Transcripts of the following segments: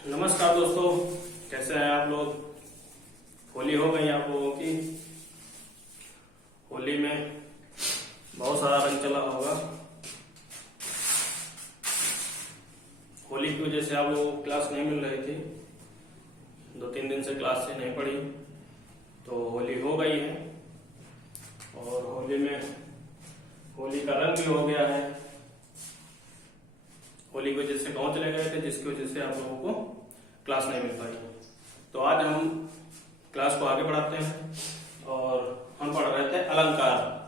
नमस्कार दोस्तों, कैसे हैं आप लोग। होली हो गई आप लोगों की। होली में बहुत सारा रंग चला होगा। होली की वजह से आप लोगों को क्लास नहीं मिल रही थी, 2-3 दिन से क्लास से नहीं पढ़ी, तो होली हो गई है और होली में होली का रंग भी हो गया है। होली की वजह से गांव चले गए थे, जिसकी वजह से आप लोगों को क्लास नहीं मिल पाई। तो आज हम क्लास को आगे बढ़ाते हैं और हम पढ़ रहे थे अलंकार।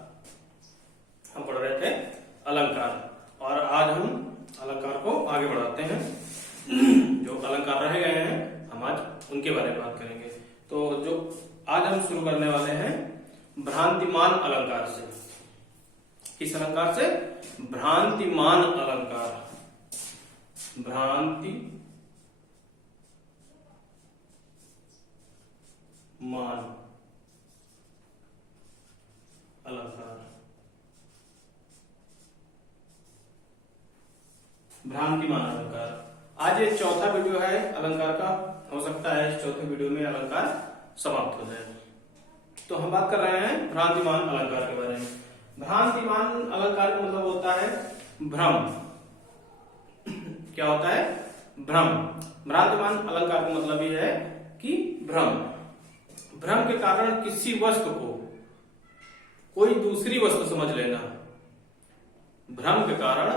और आज हम अलंकार को आगे बढ़ाते हैं। जो अलंकार रह गए हैं हम आज उनके बारे में बात करेंगे। तो जो आज हम शुरू करने वाले हैं भ्रांतिमान अलंकार से। किस अलंकार से? भ्रांतिमान अलंकार। भ्रांति मान अलंकार। भ्रांतिमान अलंकार। आज ये चौथा वीडियो है अलंकार का। हो सकता है इस चौथे वीडियो में अलंकार समाप्त हो जाए। तो हम बात कर रहे हैं भ्रांतिमान अलंकार के बारे में। भ्रांतिमान अलंकार का मतलब होता है भ्रम। क्या होता है? भ्रम। भ्रांतिमान अलंकार का मतलब ये है कि भ्रम। भ्रम के कारण किसी वस्तु को कोई दूसरी वस्तु समझ लेना। भ्रम के कारण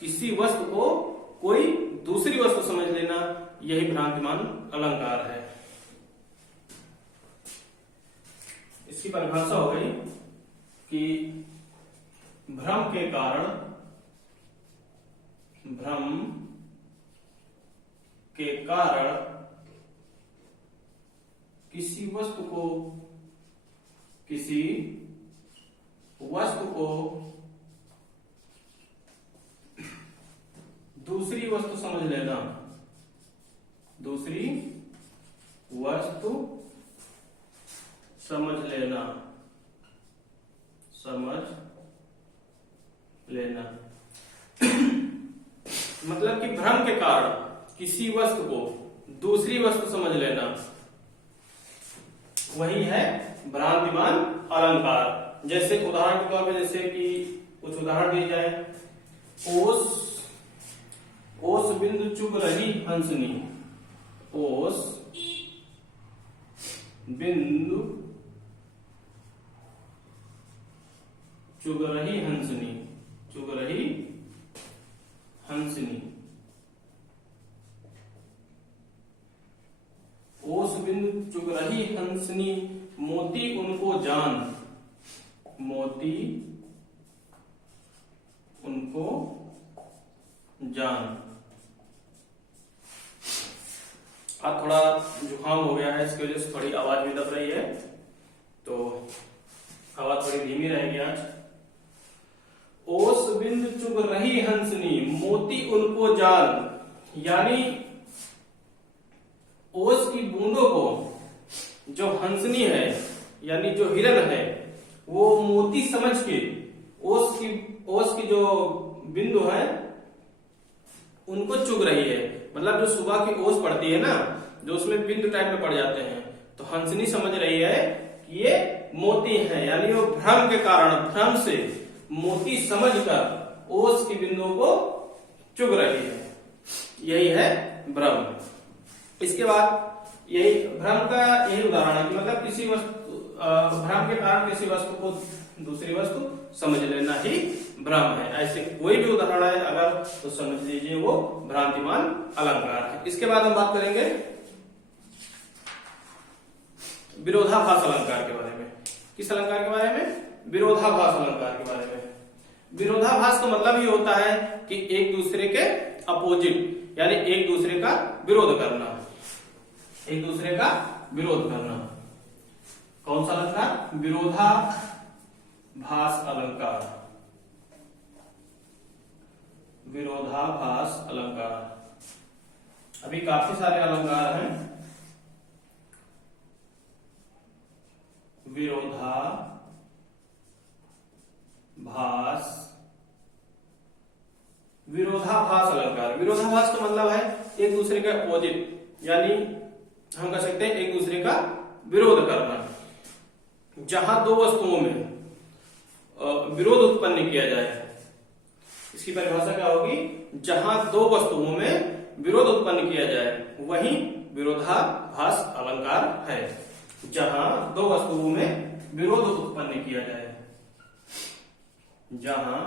किसी वस्तु को कोई दूसरी वस्तु समझ लेना, यही भ्रांतिमान अलंकार है। इसकी परिभाषा हो गई कि भ्रम के कारण किसी वस्तु को दूसरी वस्तु समझ लेना। दूसरी वस्तु समझ लेना। मतलब कि भ्रम के कारण किसी वस्तु को दूसरी वस्तु समझ लेना, वही है भ्रांतिमान अलंकार। जैसे उदाहरण के तौर पर, जैसे कि कुछ उदाहरण दिए जाए। ओस बिंदु चुग रही हंसनी। ओस बिंदु चुग रही हंसनी। ओस बिंदु चुग रही हंसनी, मोती उनको जान। मोती उनको जान। आज थोड़ा जुकाम हो गया है, इसकी वजह से थोड़ी आवाज भी दब रही है, तो आवाज थोड़ी धीमी रहेगी आज। ओस बिंदु चुग रही हंसनी, मोती उनको जान। यानी ओस की बूंदों को जो हंसनी है, यानी जो हिरन है, वो मोती समझ के ओस की जो बिंदु है उनको चुग रही है। मतलब जो सुबह की ओस पड़ती है ना, जो उसमें बिंदु टाइप में पड़ जाते हैं, तो हंसनी समझ रही है कि ये मोती है। यानी वो भ्रम के कारण, भ्रम से मोती समझकर ओस की बिंदुओं को चुग रही है। यही है भ्रम। इसके बाद यही भ्रम का यही उदाहरण है कि मतलब किसी वस्तु भ्रम के कारण किसी वस्तु को दूसरी वस्तु समझ लेना ही भ्रम है। ऐसे कोई भी उदाहरण है अगर, तो समझ लीजिए वो भ्रांतिमान अलंकार है। इसके बाद हम बात करेंगे विरोधाभास अलंकार के बारे में। किस अलंकार के बारे में? विरोधाभास अलंकार के बारे में। विरोधाभास का मतलब ये होता है कि एक दूसरे के अपोजिट, यानी एक दूसरे का विरोध करना। एक दूसरे का विरोध करना। कौन सा अलंकार? विरोधाभास अलंकार। विरोधाभास अलंकार। अभी काफी सारे अलंकार हैं। विरोधाभास अलंकार। विरोधाभास का मतलब है एक दूसरे के अपोजिट, यानी हम कह सकते हैं एक दूसरे का विरोध करना। जहां दो वस्तुओं में विरोध उत्पन्न किया जाए, इसकी परिभाषा क्या होगी? जहां दो वस्तुओं में विरोध उत्पन्न किया जाए वही विरोधाभास अलंकार है। जहां दो वस्तुओं में विरोध उत्पन्न किया जाए, जहां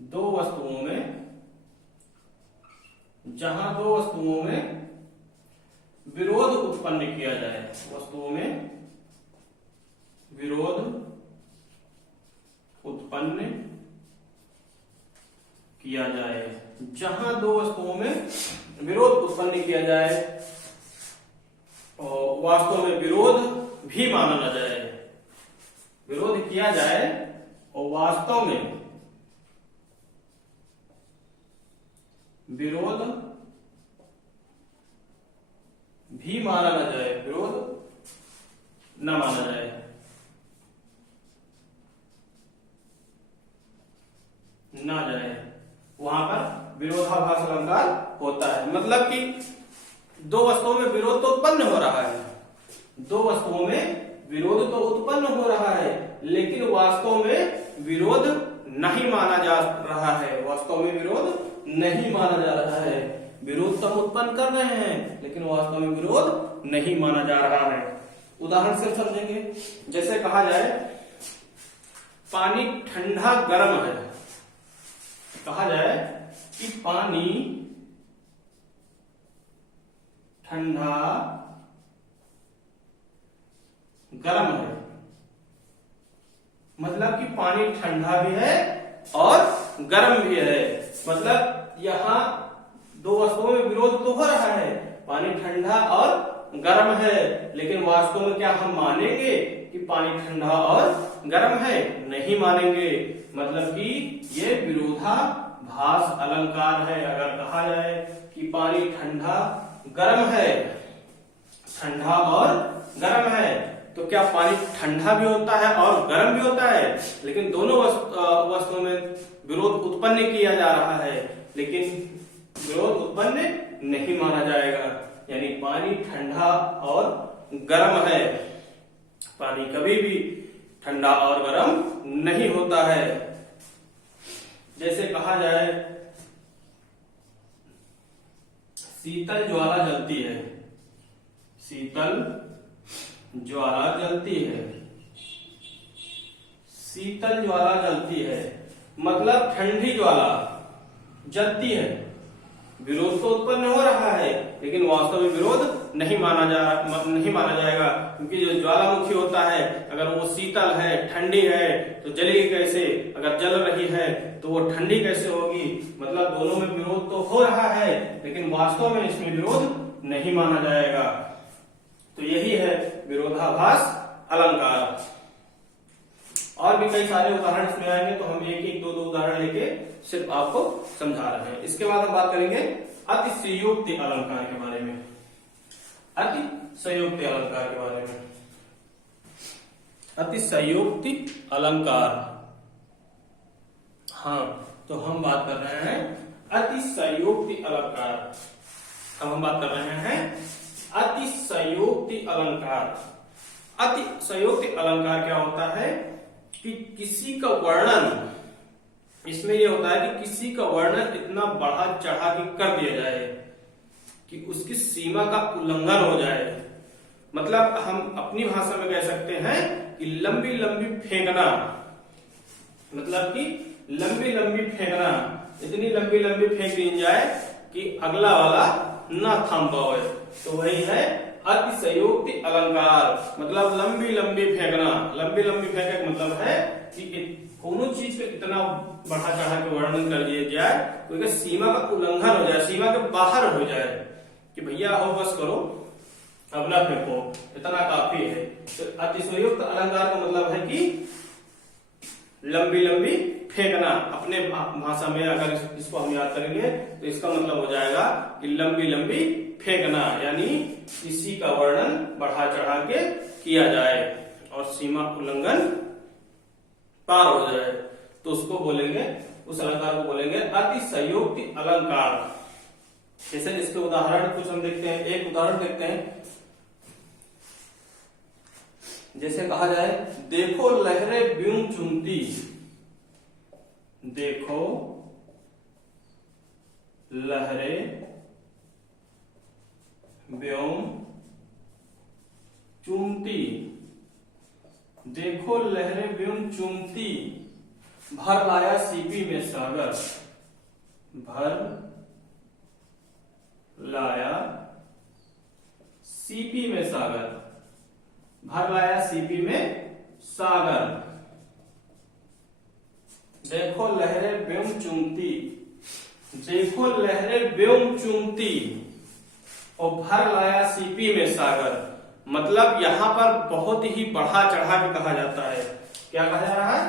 दो वस्तुओं में विरोध उत्पन्न किया जाए, वस्तुओं में विरोध उत्पन्न किया जाए, जहां दो वस्तुओं में विरोध उत्पन्न किया जाए और वास्तव में विरोध भी माना न जाए, विरोध किया जाए और वास्तव में विरोध भी माना न जाए, विरोध न माना जाए। ना जाए, वहां पर विरोधाभास अलंकार होता है। मतलब कि दो वस्तुओं में विरोध तो उत्पन्न हो रहा है, दो वस्तुओं में विरोध तो उत्पन्न हो रहा है, लेकिन वास्तव में विरोध नहीं माना जा रहा है, वास्तव में विरोध नहीं माना जा रहा है। विरोध तो हम उत्पन्न कर रहे हैं लेकिन वास्तव में विरोध नहीं माना जा रहा है। उदाहरण से समझेंगे, जैसे कहा जाए पानी ठंडा गर्म है, कहा जाए कि पानी ठंडा गर्म है, मतलब कि पानी ठंडा भी है और गर्म भी है। मतलब यहां दो वस्तुओं में विरोध तो हो रहा है, पानी ठंडा और गर्म है, लेकिन वास्तव में क्या हम मानेंगे कि पानी ठंडा और गर्म है? नहीं मानेंगे। मतलब कि ये विरोधाभास अलंकार है। अगर कहा जाए कि पानी ठंडा गर्म है, ठंडा और गर्म है, तो क्या पानी ठंडा भी होता है और गर्म भी होता है? लेकिन दोनों वस्तुओं में विरोध उत्पन्न किया जा रहा है, लेकिन विरोध उत्पन्न नहीं माना जाएगा। यानी पानी ठंडा और गर्म है, पानी कभी भी ठंडा और गर्म नहीं होता है। जैसे कहा जाए शीतल ज्वाला जलती है, शीतल ज्वाला जलती है, शीतल ज्वाला जलती है, मतलब ठंडी ज्वाला जलती है। विरोध तो उत्पन्न हो रहा है लेकिन वास्तव में विरोध नहीं माना जाएगा, क्योंकि जो ज्वालामुखी होता है अगर वो शीतल है, ठंडी है, तो जलेगी कैसे? अगर जल रही है तो वो ठंडी कैसे होगी? मतलब दोनों में विरोध तो हो रहा है लेकिन वास्तव में इसमें विरोध नहीं माना जाएगा। तो यही है विरोधाभास अलंकार। और भी कई सारे उदाहरण इसमें आएंगे, तो हम एक एक दो उदाहरण लेके सिर्फ आपको समझा रहे हैं। इसके बाद हम बात करेंगे अतिशयोक्ति अलंकार के बारे में। अतिशयोक्ति अलंकार के बारे में, अतिशयोक्ति अलंकार, हाँ, तो हम बात कर रहे हैं अतिशयोक्ति अलंकार। अब हम बात कर रहे हैं अतिशयोक्ति अलंकार। अतिशयोक्ति अलंकार क्या होता है कि किसी का वर्णन, इसमें यह होता है कि किसी का वर्णन इतना बढ़ा चढ़ा के कर दिया जाए कि उसकी सीमा का उल्लंघन हो जाए। मतलब हम अपनी भाषा में कह सकते हैं कि लंबी लंबी फेंकना, मतलब कि लंबी लंबी फेंकना, इतनी लंबी लंबी फेंक दी जाए कि अगला वाला ना थाम पाए, तो वही है अतिशयोक्ति अलंकार। मतलब लंबी लंबी फेंकना, लंबी लंबी फेंकने का मतलब है कि कोनो चीज का इतना बढ़ा चढ़ा के वर्णन कर दिया जाए तो सीमा का उल्लंघन हो जाए, सीमा के बाहर हो जाए कि भैया हो बस करो, अब ना फेंको, इतना काफी है। तो अतिशयोक्ति अलंकार का मतलब है कि लंबी लंबी फेंकना। अपने भाषा में अगर इसको हम याद करेंगे तो इसका मतलब हो जाएगा कि लंबी लंबी फेंकना, यानी किसी का वर्णन बढ़ा चढ़ा के किया जाए और सीमा उल्लंघन पार हो जाए, तो उसको बोलेंगे, उस अलंकार को बोलेंगे अतिशयोक्ति अलंकार। जैसे इसके उदाहरण कुछ हम देखते हैं, एक उदाहरण देखते हैं। जैसे कहा जाए, देखो लहरें ब्यूं चुमती, देखो लहरें ब्यूं चुमती, देखो लहरें ब्यूं चुमती, भर लाया सीपी में सागर, भर लाया सीपी में सागर, भर लाया सीपी में सागर। देखो लहरें ब्योम चुमती, देखो लहरें ब्योम चुमती और भर लाया सीपी में सागर। मतलब यहाँ पर बहुत ही बढ़ा चढ़ा के कहा जाता है। क्या कहा जा रहा है?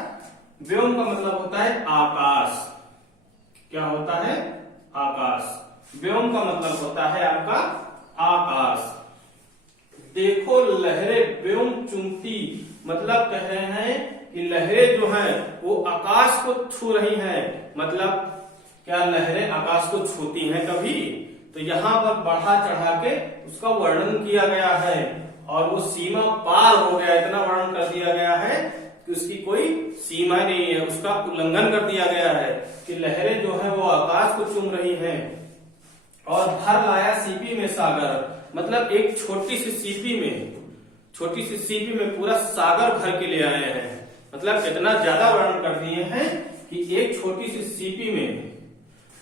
व्योम का मतलब होता है आकाश। क्या होता है? आकाश। व्योम का मतलब होता है आपका आकाश। देखो लहरें व्योम चुमती, मतलब कह रहे हैं कि लहरें जो हैं वो आकाश को छू रही हैं। मतलब क्या लहरें आकाश को छूती हैं कभी? तो यहाँ पर बढ़ा चढ़ा के उसका वर्णन किया गया है और वो सीमा पार हो गया, इतना वर्णन कर दिया गया है कि उसकी कोई सीमा नहीं है, उसका उल्लंघन कर दिया गया है कि लहरें जो है वो आकाश को चूम रही हैं। और भर लाया सीपी में सागर, मतलब एक छोटी सी सीपी में पूरा सागर भर के ले आए हैं। मतलब इतना ज्यादा वर्णन कर दिए हैं कि एक छोटी सी सीपी में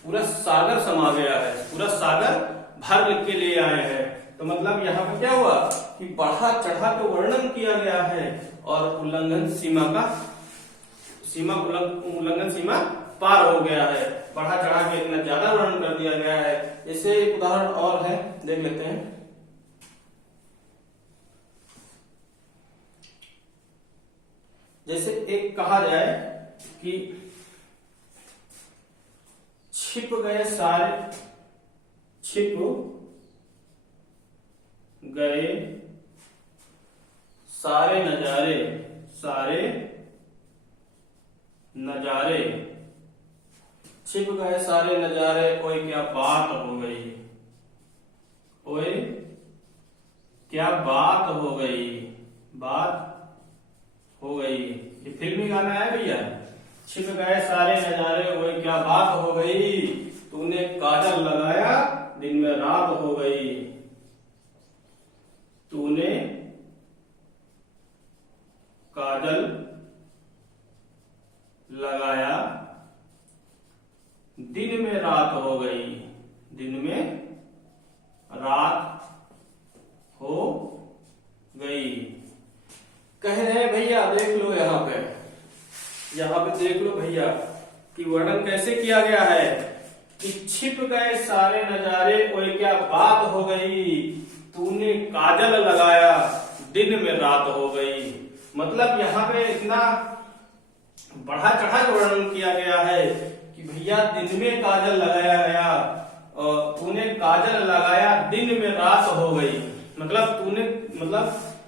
पूरा सागर समा गया है, पूरा सागर भर के ले आए हैं। तो मतलब यहाँ पे क्या हुआ कि बढ़ा चढ़ा के वर्णन किया गया है और उल्लंघन सीमा पार हो गया है। बढ़ा चढ़ा के इतना ज्यादा वर्णन कर दिया गया है। जैसे एक उदाहरण और है, देख लेते हैं। जैसे एक कहा जाए कि छिप गए सारे नजारे, छिप गए सारे नजारे, ओए क्या बात हो गई, ओए क्या बात हो गई, बात हो गई। ये फिल्मी गाना है भैया। छिप गए सारे नजारे, ओए क्या बात हो गई, तूने काजल लगाया दिन में रात हो गई, तूने काजल लगाया दिन में रात हो गई, दिन में रात हो गई। कह रहे हैं भैया देख लो, यहाँ पे देख लो भैया कि वर्णन कैसे किया गया है कि छिप गए सारे नजारे, ओए क्या बात हो गई, तूने काजल लगाया दिन में रात हो गई। मतलब यहाँ पे इतना बढ़ा चढ़ा के वर्णन किया गया है कि भैया दिन में काजल लगाया गया और तूने काजल लगाया दिन में रात हो गई। मतलब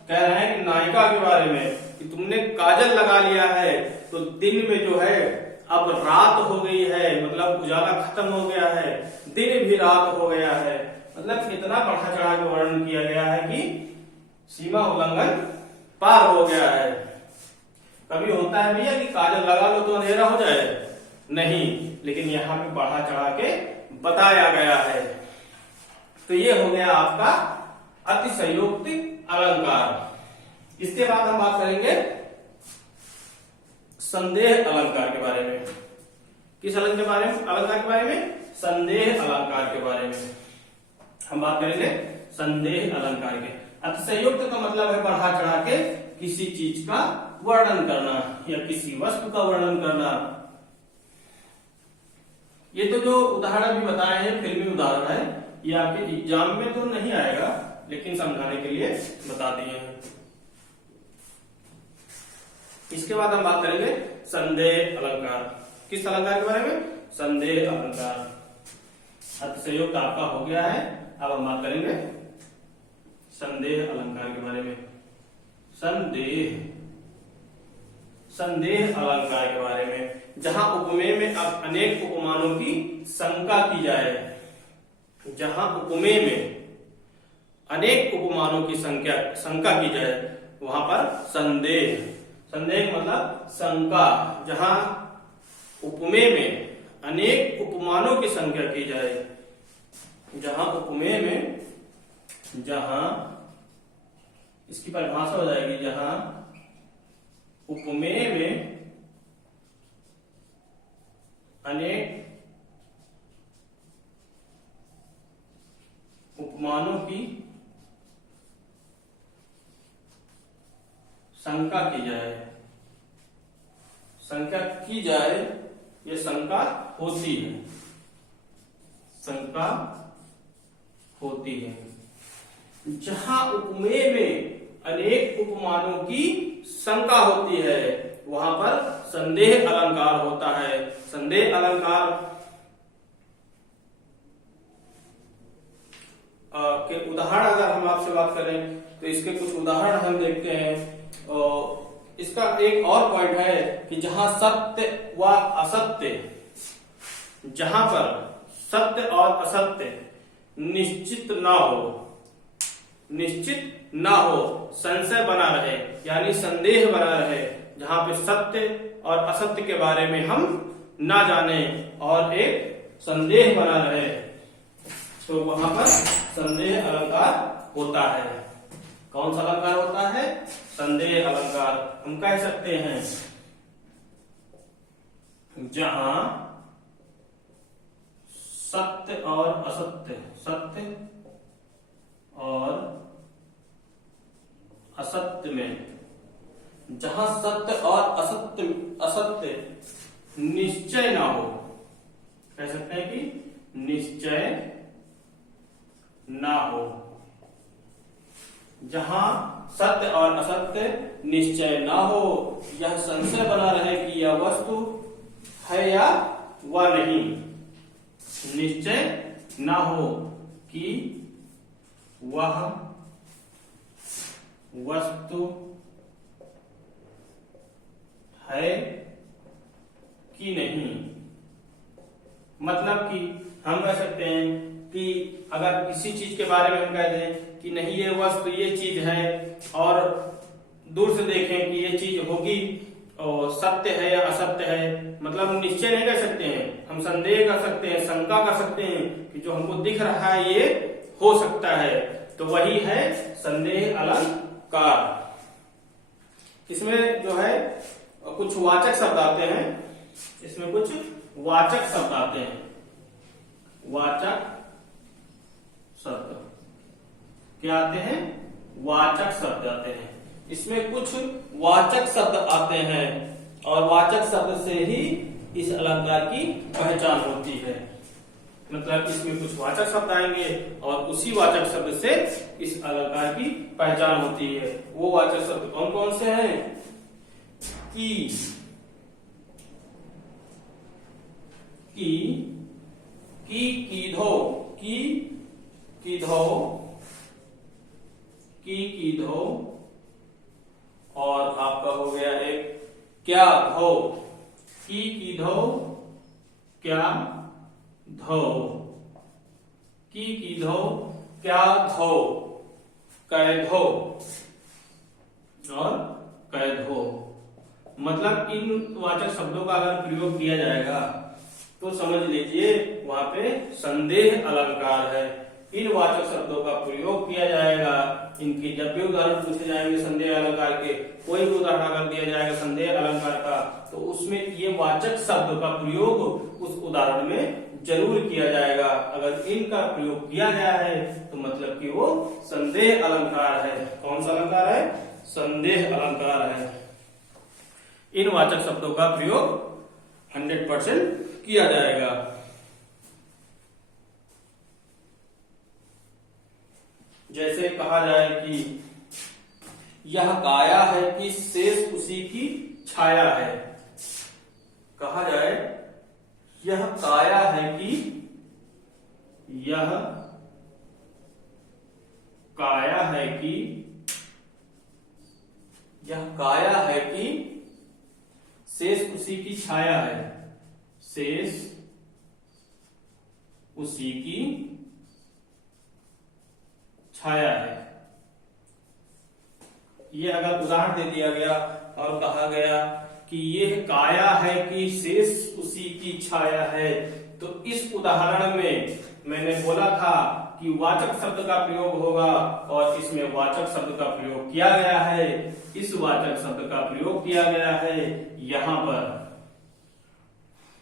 कह रहे हैं कि नायिका के बारे में कि तुमने काजल लगा लिया है तो दिन में जो है अब रात हो गई है, मतलब उजाला खत्म हो गया है, दिन भी रात हो गया है। मतलब इतना बढ़ा चढ़ा के वर्णन किया गया है कि सीमा उल्लंघन पार हो गया है। कभी होता है भैया कि काजल लगा लो तो अंधेरा हो जाए, नहीं, लेकिन यहाँ पे बढ़ा चढ़ा के बताया गया है। तो ये हो गया आपका अतिशयोक्ति अलंकार। इसके बाद हम बात करेंगे संदेह अलंकार के बारे में। किस अलंकार के बारे में? संदेह अलंकार के बारे में हम बात करेंगे। संदेह अलंकार के अतिशयोक्ति का मतलब है बढ़ा चढ़ा के किसी चीज का वर्णन करना या किसी वस्तु का वर्णन करना। ये तो जो उदाहरण भी बताए हैं फिल्मी उदाहरण है, ये आपके एग्जाम में तो नहीं आएगा लेकिन समझाने के लिए बता दिए हैं। इसके बाद हम बात करेंगे संदेह अलंकार। किस अलंकार के बारे में? संदेह अलंकार। अतिशयोक्ति आपका हो गया है, अब हम बात करेंगे संदेह अलंकार के बारे में। संदेह अलंकार के बारे में, जहां उपमेय में अब अनेक उपमानों की शंका की जाए। जहां उपमेय में अनेक उपमानों की शंका की जाए वहां पर संदेह। संदेह मतलब शंका। जहां उपमेय में अनेक उपमानों की संख्या की जाए, जहां उपमेय में, जहां इसकी परिभाषा हो जाएगी, जहां उपमेय में अनेक उपमानों की शंका की जाए, शंका की जाए, ये शंका होती है, शंका होती है। जहां उपमेय में अनेक उपमानों की शंका होती है वहां पर संदेह अलंकार होता है। संदेह अलंकार के उदाहरण अगर हम आपसे बात करें तो इसके कुछ उदाहरण हम देखते हैं। इसका एक और पॉइंट है कि जहां सत्य व असत्य, जहां पर सत्य और असत्य निश्चित ना हो, निश्चित ना हो, संशय बना रहे यानी संदेह बना रहे, जहां पे सत्य और असत्य के बारे में हम ना जाने और एक संदेह बना रहे, तो वहां पर संदेह अलंकार होता है। कौन सा अलंकार होता है? संदेह अलंकार। हम कह सकते हैं जहां सत्य और असत्य, सत्य और असत्य में, जहां सत्य और असत्य असत्य निश्चय ना हो, कह सकते हैं कि निश्चय ना हो, जहां सत्य और असत्य निश्चय ना हो, यह संशय बना रहे कि यह वस्तु है या वह नहीं, निश्चय ना हो कि वह वस्तु है कि नहीं। मतलब कि हम कह सकते हैं कि अगर किसी चीज के बारे में हम कह दें कि नहीं ये वस्तु ये चीज है और दूर से देखें कि ये चीज होगी और सत्य है या असत्य है, मतलब हम निश्चय नहीं कर सकते हैं, हम संदेह कर सकते हैं, शंका कर सकते हैं कि जो हमको दिख रहा है ये हो सकता है, तो वही है संदेह अलंकार। इसमें जो है कुछ वाचक शब्द आते हैं, इसमें कुछ वाचक शब्द आते हैं, वाचक शब्द क्या आते हैं? वाचक शब्द आते हैं। इसमें कुछ वाचक शब्द आते हैं और वाचक शब्द से ही इस अलंकार की पहचान होती है। मतलब इसमें कुछ वाचक शब्द आएंगे और उसी वाचक शब्द से इस अलंकार की पहचान होती है। वो वाचक शब्द कौन कौन से हैं? की, कीधो, कीधो, कीधो, और आपका हो गया एक क्या धो, कीधो, क्या धो, कीधो, क्या धो, कैधो और कैधो। मतलब इन वाचक शब्दों का अगर प्रयोग किया जाएगा तो समझ लीजिए वहां पे संदेह अलंकार है। इन वाचक शब्दों का प्रयोग किया जाएगा, इनके जब भी उदाहरण पूछे जाएंगे संदेह अलंकार के, कोई भी उदाहरण अगर दिया जाएगा संदेह अलंकार का, तो उसमें ये वाचक शब्द का प्रयोग उस उदाहरण में जरूर किया जाएगा। अगर इनका प्रयोग किया गया है तो मतलब कि वो संदेह अलंकार है। कौन सा अलंकार है? संदेह अलंकार है। इन वाचक शब्दों का प्रयोग 100% किया जाएगा। जैसे कहा जाए कि यह काया है कि शेष उसी की छाया है। कहा जाए यह काया है कि, यह काया है कि, यह काया है कि शेष उसी की छाया है, शेष उसी की छाया है। ये अगर उदाहरण दे दिया गया और कहा गया कि ये काया है कि शेष उसी की छाया है, तो इस उदाहरण में मैंने बोला था कि वाचक शब्द का प्रयोग होगा और इसमें वाचक शब्द का प्रयोग किया गया है। इस वाचक शब्द का प्रयोग किया गया है यहां पर,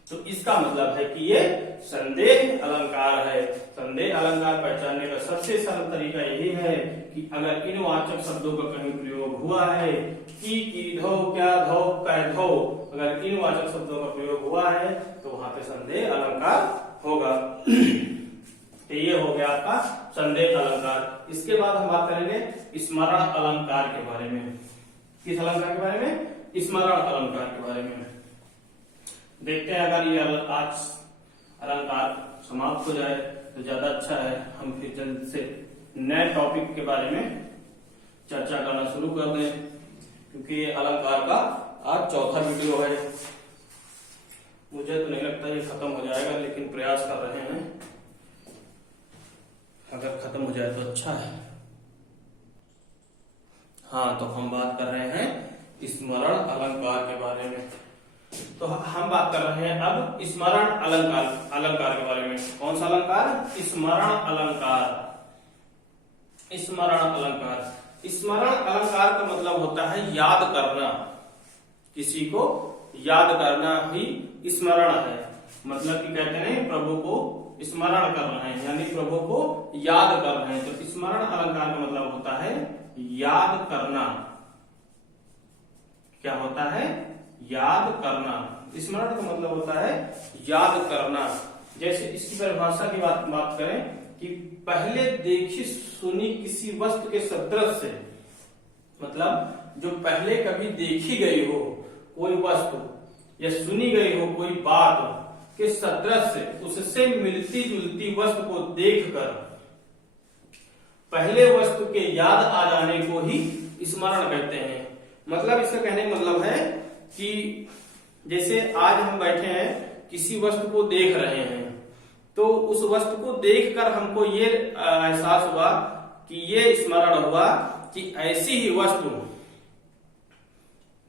तो इसका मतलब है कि ये संदेह अलंकार है। संदेह अलंकार पहचानने का सबसे सरल तरीका यही है कि अगर इन वाचक शब्दों का कहीं प्रयोग हुआ है की धो, क्या धो, कै धो, अगर इन वाचक शब्दों का प्रयोग हुआ है तो वहां पे संदेह अलंकार होगा। तो ये हो गया आपका संदेह अलंकार। इसके बाद हम बात करेंगे स्मरण अलंकार के बारे में। किस अलंकार के बारे में? स्मरण अलंकार के बारे में। देखते हैं, अगर ये आज अलंकार समाप्त हो जाए तो ज्यादा अच्छा है। हम फिर जल्द से नए टॉपिक के बारे में चर्चा करना शुरू कर दें, क्योंकि ये अलंकार का आज चौथा वीडियो है। मुझे तो नहीं लगता ये खत्म हो जाएगा, लेकिन प्रयास कर रहे हैं। अगर खत्म हो जाए तो अच्छा है। हाँ, तो हम बात कर रहे हैं स्मरण अलंकार के बारे में। तो हम बात कर रहे हैं अब स्मरण अलंकार के बारे में। कौन सा अलंकार? स्मरण अलंकार। स्मरण अलंकार, स्मरण अलंकार का मतलब होता है याद करना। किसी को याद करना ही स्मरण है। मतलब कि कहते हैं प्रभु को स्मरण कर रहे हैं, यानी प्रभु को याद कर रहे हैं। तो स्मरण अलंकार का मतलब होता है याद करना। क्या होता है? याद करना। स्मरण का मतलब होता है याद करना। जैसे इसकी परिभाषा की बात करें कि पहले देखी सुनी किसी वस्तु के सदृश से, मतलब जो पहले कभी देखी गई हो कोई वस्तु या सुनी गई हो कोई बात के सदृश से, उससे मिलती जुलती वस्तु को देखकर पहले वस्तु के याद आ जाने को ही स्मरण कहते हैं। मतलब इसका कहने का मतलब है कि जैसे आज हम बैठे हैं, किसी वस्तु को देख रहे हैं, तो उस वस्तु को देखकर हमको ये एहसास हुआ कि ये स्मरण हुआ कि ऐसी ही वस्तु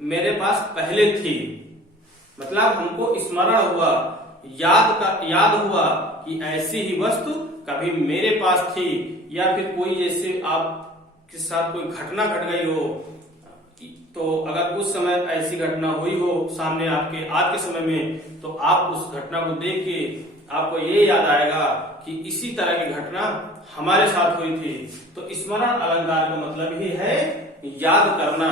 मेरे पास पहले थी। मतलब हमको स्मरण हुआ, याद हुआ कि ऐसी ही वस्तु कभी मेरे पास थी। या फिर कोई जैसे आपके साथ कोई घटना घट गई हो, तो अगर उस समय ऐसी घटना हुई हो सामने आपके आज के समय में, तो आप उस घटना को देख के आपको ये याद आएगा कि इसी तरह की घटना हमारे साथ हुई थी। तो स्मरण अलंकार का मतलब ही है याद करना।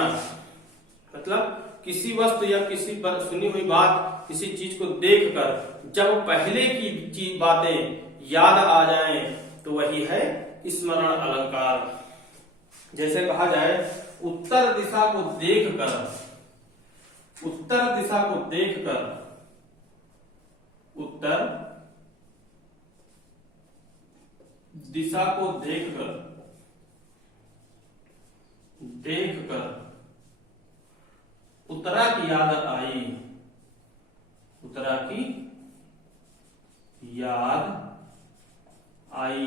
मतलब किसी वस्तु या किसी पर सुनी हुई बात, किसी चीज को देखकर जब पहले की बातें याद आ जाएं, तो वही है स्मरण अलंकार। जैसे कहा जाए उत्तर दिशा को देखकर, उत्तर दिशा को देखकर, उत्तर दिशा को देखकर उत्तरा की याद आई, उत्तरा की याद आई।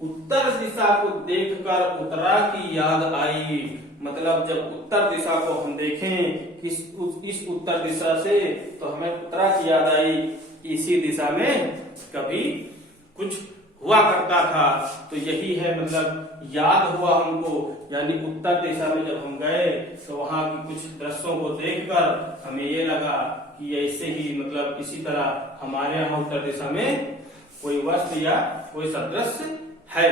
उत्तर दिशा को देखकर उत्तरा की याद आई। मतलब जब उत्तर दिशा को हम देखें इस उत्तर दिशा से, तो हमें उत्तरा की याद आई। इसी दिशा में कभी कुछ हुआ करता था। तो यही है, मतलब याद हुआ हमको, यानी उत्तर दिशा में जब हम गए तो वहां की कुछ दृश्यों को देखकर हमें ये लगा कि ऐसे ही, मतलब इसी तरह हमारे यहाँ उत्तर दिशा में कोई वस्तु या कोई सदृश है।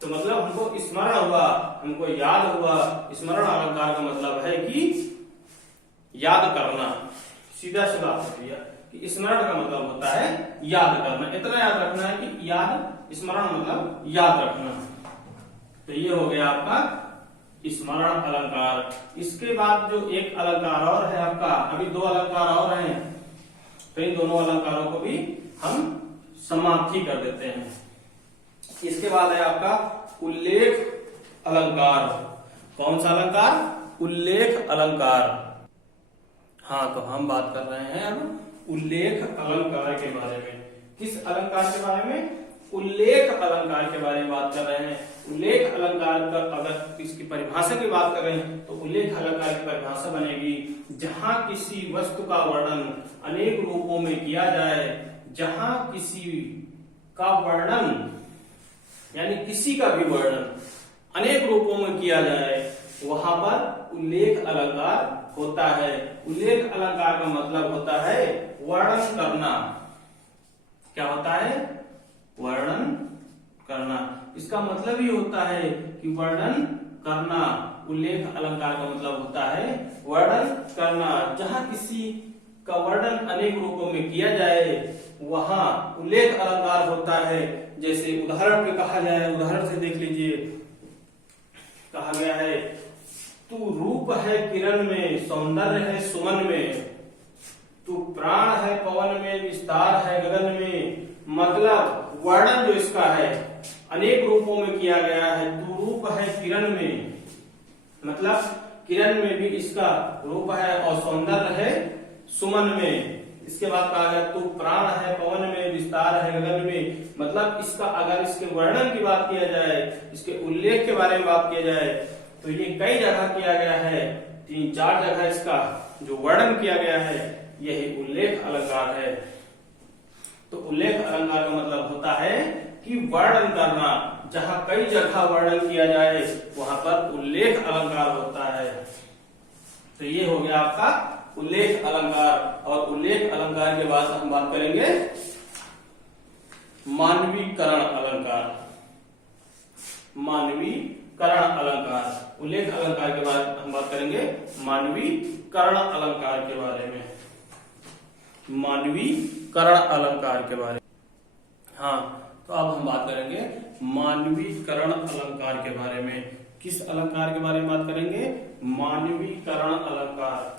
तो मतलब हमको स्मरण हुआ, हमको याद हुआ। स्मरण अलंकार का मतलब है कि याद करना। सीधा सी बात होती है कि स्मरण का मतलब होता है याद करना। इतना याद रखना है कि याद, स्मरण मतलब याद रखना। तो ये हो गया आपका स्मरण अलंकार। इसके बाद जो एक अलंकार और है आपका, अभी दो अलंकार और हैं, तो इन दोनों अलंकारों को भी हम समाप्ति कर देते हैं। इसके बाद है आपका उल्लेख अलंकार। कौन सा अलंकार? उल्लेख अलंकार। हाँ, तो हम बात कर रहे हैं अब उल्लेख अलंकार के बारे में। किस अलंकार के बारे में? उल्लेख अलंकार के बारे में बात कर रहे हैं। उल्लेख अलंकार का अगर इसकी परिभाषा की बात करें तो उल्लेख अलंकार की परिभाषा बनेगी जहां किसी वस्तु का वर्णन अनेक रूपों में किया जाए, जहां किसी का वर्णन यानी किसी का भी वर्णन अनेक रूपों में किया जाए, वहां पर उल्लेख अलंकार होता है। उल्लेख अलंकार का मतलब होता है वर्णन करना। क्या होता है? वर्णन करना। इसका मतलब ये होता है कि वर्णन करना। उल्लेख अलंकार का मतलब होता है वर्णन करना। जहां किसी का वर्णन अनेक रूपों में किया जाए वहां उल्लेख अलंकार होता है। जैसे उदाहरण पे कहा जाए, उदाहरण से देख लीजिए, कहा गया है तू रूप है किरण में, सौंदर्य है सुमन में, तू प्राण है पवन में, विस्तार है गगन में। मतलब वर्णन जो इसका है अनेक रूपों में किया गया है। तू रूप है किरण में, मतलब किरण में भी इसका रूप है और सौंदर्य है सुमन में। इसके बाद कहा गया तू प्राण है पवन में, विस्तार है गगन में। मतलब इसका अगर इसके वर्णन की बात किया जाए, इसके उल्लेख के बारे में बात किया जाए तो ये कई जगह किया गया है। 3-4 जगह इसका जो वर्णन किया गया है यही उल्लेख अलंकार है। तो उल्लेख अलंकार का मतलब होता है कि वर्णन करना। जहां कई जगह वर्णन किया जाए वहां पर उल्लेख अलंकार होता है। तो ये हो गया आपका उल्लेख अलंकार। और उल्लेख अलंकार के बाद हम बात करेंगे मानवीकरण अलंकार। मानवीकरण अलंकार। उल्लेख अलंकार के बाद हम बात करेंगे मानवीकरण अलंकार के बारे में। मानवीकरण अलंकार के बारे में। हाँ, तो अब हम बात करेंगे मानवीकरण अलंकार के बारे में। किस अलंकार के बारे में बात करेंगे? मानवीकरण अलंकार।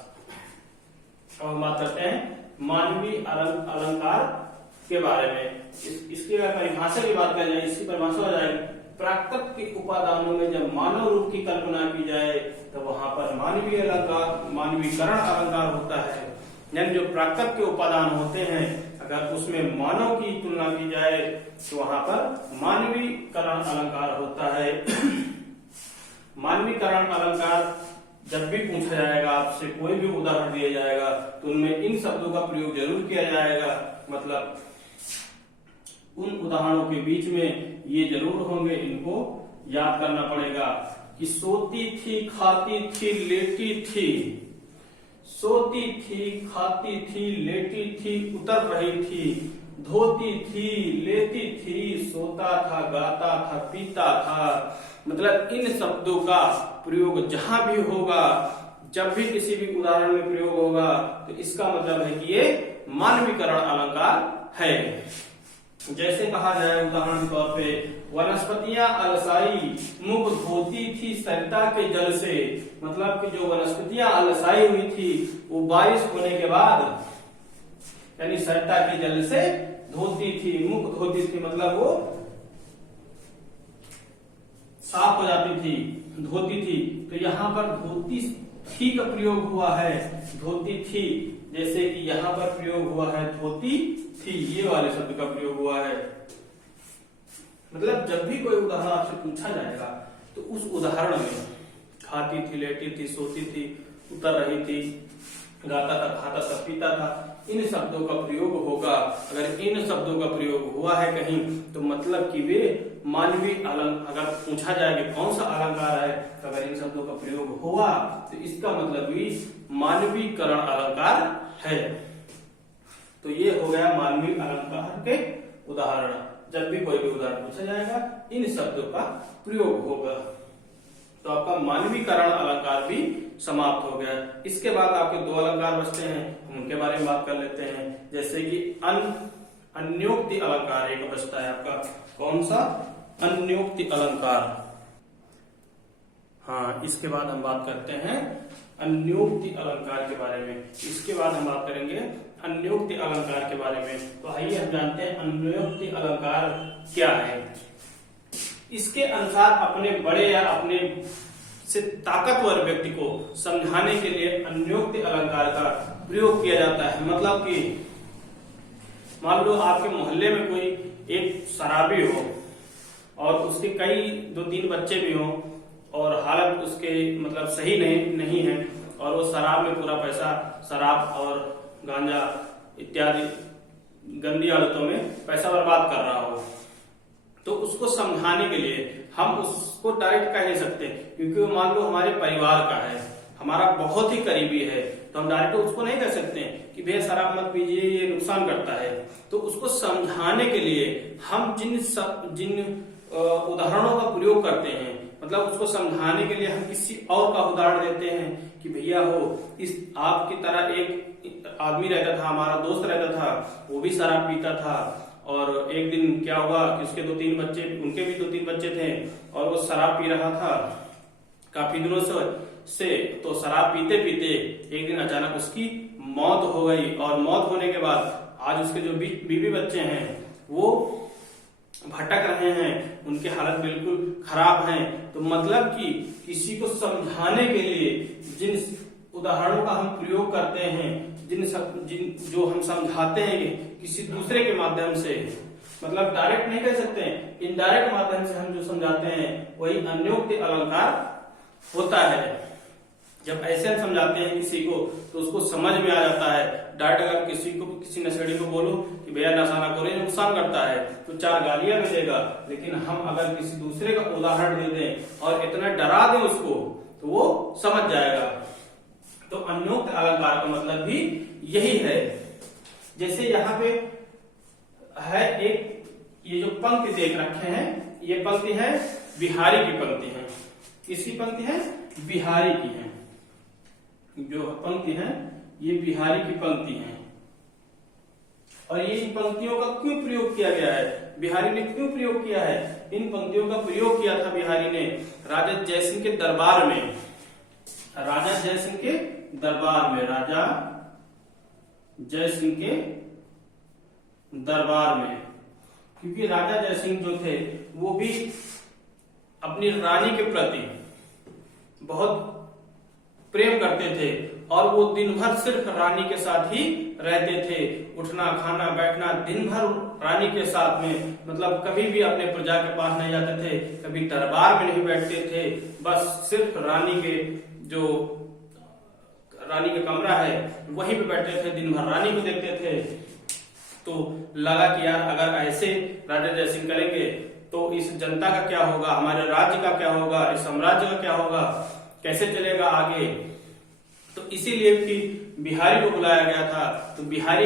अब हम बात करते हैं मानवीय अलंकार के बारे में। इसकी अगर परिभाषा की बात की जाए, इसकी परिभाषा हो जाएगी प्राकृतिक उपादानों में जब मानव रूप की कल्पना की जाए तो वहां पर मानवीय अलंकार, मानवीकरण अलंकार होता है। यानी जो प्राकृतिक के उपादान होते हैं अगर उसमें मानव की तुलना की जाए तो वहां पर मानवीकरण अलंकार होता है। मानवीकरण अलंकार जब भी पूछा जाएगा आपसे, कोई भी उदाहरण दिया जाएगा तो उनमें इन शब्दों का प्रयोग जरूर किया जाएगा। मतलब उन उदाहरणों के बीच में ये जरूर होंगे, इनको याद करना पड़ेगा कि सोती थी, खाती थी, लेटी थी। सोती थी, खाती थी, लेटी थी, उतर रही थी, धोती थी, लेती थी, सोता था, गाता था, पीता था। मतलब इन शब्दों का प्रयोग जहां भी होगा, जब भी किसी भी उदाहरण में प्रयोग होगा तो इसका मतलब है कि ये मानवीकरण अलंकार है। जैसे कहा जाए उदाहरण के तौर पे, वनस्पतियां अलसाई, मुख धोती थी सरिता के जल से। मतलब कि जो वनस्पतियां अलसाई हुई थी वो बारिश होने के बाद यानी सरिता के जल से धोती थी, मुख धोती थी, मतलब वो साफ हो जाती थी, धोती थी। तो यहाँ पर धोती थी का प्रयोग हुआ है, धोती थी, जैसे कि यहाँ पर प्रयोग हुआ है धोती थी, ये वाले शब्द का प्रयोग हुआ है। मतलब जब भी कोई उदाहरण आपसे पूछा जाएगा तो उस उदाहरण में खाती थी, लेटी थी, सोती थी, उतर रही थी, गाता था, खाता था, पीता था, इन शब्दों का प्रयोग होगा। अगर इन शब्दों का प्रयोग हुआ है कहीं तो मतलब कि वे मानवीय अलंकार। अगर पूछा जाए कि कौन सा अलंकार है तो अगर इन शब्दों का प्रयोग हुआ तो इसका मतलब भी मानवीकरण अलंकार है। तो ये हो गया मानवीय अलंकार के उदाहरण। जब भी कोई भी उदाहरण पूछा जाएगा इन शब्दों का प्रयोग होगा। तो आपका मानवीकरण अलंकार भी समाप्त हो गया। इसके बाद आपके 2 अलंकार बचते हैं, हम उनके बारे में बात कर लेते हैं। जैसे कि अन्योक्ति अलंकार एक बचता है आपका। कौन सा? अन्योक्ति अलंकार। हाँ, इसके बाद हम बात करते हैं अन्योक्ति अलंकार के बारे में। इसके बाद हम बात करेंगे अन्योक्ति अलंकार के बारे में। तो आइए हम जानते हैं अन्योक्ति अलंकार क्या है। इसके अनुसार अपने बड़े या अपने से ताकतवर व्यक्ति को समझाने के लिए अन्योक्ति अलंकार का प्रयोग किया जाता है। मतलब कि मान लो आपके मोहल्ले में कोई एक शराबी हो और उसके कई 2-3 बच्चे भी हों और हालत उसके मतलब सही नहीं है और वो शराब में पूरा पैसा, शराब और गांजा इत्यादि गंदी आदतों में पैसा बर्बाद कर रहा हो, तो उसको समझाने के लिए हम उसको डायरेक्ट कह नहीं सकते, क्योंकि वो मान लो हमारे परिवार का है, हमारा बहुत ही करीबी है, तो हम डायरेक्ट उसको नहीं कह सकते कि भैया शराब मत पीजिए, ये नुकसान करता है। तो उसको समझाने के लिए हम जिन उदाहरणों का प्रयोग करते हैं, मतलब उसको समझाने के लिए हम किसी और का उदाहरण देते हैं कि भैया हो इस आपकी तरह एक आदमी रहता था, हमारा दोस्त रहता था, वो भी शराब पीता था और एक दिन क्या हुआ कि उसके 2-3 बच्चे, उनके भी 2-3 बच्चे थे और वो शराब पी रहा था काफी दिनों से। तो शराब पीते पीते एक दिन अचानक उसकी मौत हो गई और मौत होने के बाद आज उसके जो बीवी बच्चे हैं वो भटक रहे हैं, उनकी हालत बिल्कुल खराब है। तो मतलब कि किसी को समझाने के लिए जिन उदाहरणों का हम प्रयोग करते हैं, जो हम समझाते हैं किसी दूसरे के माध्यम से, मतलब डायरेक्ट नहीं कह सकते हैं, इनडायरेक्ट माध्यम से हम जो समझाते हैं वही अन्योक्ति अलंकार होता है। जब ऐसे हम समझाते हैं किसी को तो उसको समझ में आ जाता है। डायरेक्ट अगर किसी नशेड़ी को बोलो कि भैया नशा ना करो, ये नुकसान करता है, तो 4 गालियां भी देगा, लेकिन हम अगर किसी दूसरे का उदाहरण दे दें और इतना डरा दें उसको तो वो समझ जाएगा। तो अन्योक्त अलंकार का मतलब भी यही है। जैसे यहाँ पे है एक, ये जो पंक्ति देख रखे हैं, ये पंक्ति है बिहारी की पंक्ति है। किसकी पंक्ति है? बिहारी की है। जो पंक्ति है ये बिहारी की पंक्ति है। और ये इन पंक्तियों का क्यों प्रयोग किया गया है, बिहारी ने क्यों प्रयोग किया है? इन पंक्तियों का प्रयोग किया था बिहारी ने राजा जयसिंह के दरबार में, राजा जयसिंह के दरबार में, राजा जयसिंह के दरबार में, क्योंकि राजा जयसिंह जो थे वो भी अपनी रानी के प्रति बहुत प्रेम करते थे और वो दिन भर सिर्फ रानी के साथ ही रहते थे। उठना, खाना, बैठना दिन भर रानी के साथ में, मतलब कभी भी अपने प्रजा के पास नहीं जाते थे, कभी दरबार में नहीं बैठते थे, बस सिर्फ रानी का कमरा है वहीं पे बैठते थे, दिन भर रानी को देखते थे। तो लगा कि यार अगर ऐसे राजा जयसिंह करेंगे तो इस जनता का क्या होगा, हमारे राज्य का क्या होगा, इस साम्राज्य का क्या होगा, कैसे चलेगा आगे। तो इसीलिए कि बिहारी को बुलाया गया था। तो बिहारी